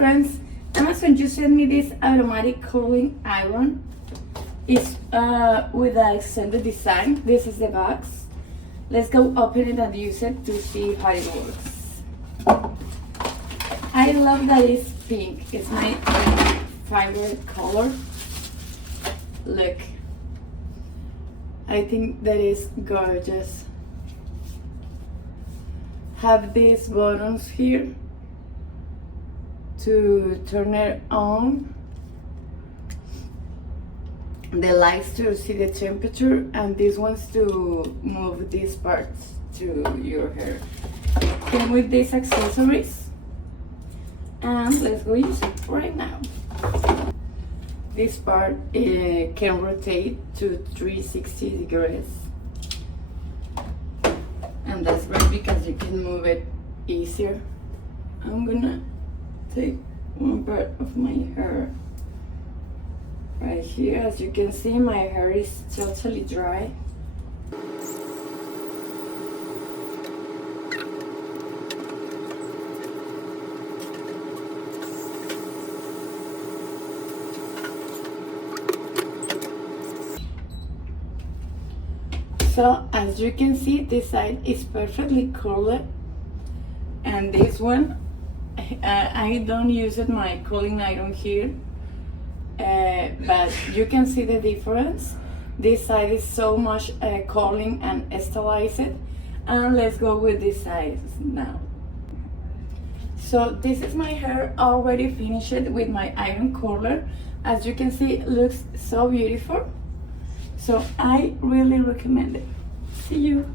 friends, Amazon just sent me this automatic curling iron. It's with the extended design. This is the box. Let's go open it and use it to see how it works. I love that it's pink. It's my favorite color. Look, I think that is gorgeous. Have these buttons here to turn it on, the lights to see the temperature, and these ones to move these parts to your hair. Came with these accessories, and let's go use it right now. This part can rotate to 360 degrees, and that's great because you can move it easier. I'm gonna take one part of my hair right here. As you can see, my hair is totally dry. So as you can see, this side is perfectly curled, and this one I don't use my curling iron here, but you can see the difference. This side is so much curling and stylized, and let's go with this side now. So this is my hair already finished with my iron curler. As you can see, it looks so beautiful. So I really recommend it. See you.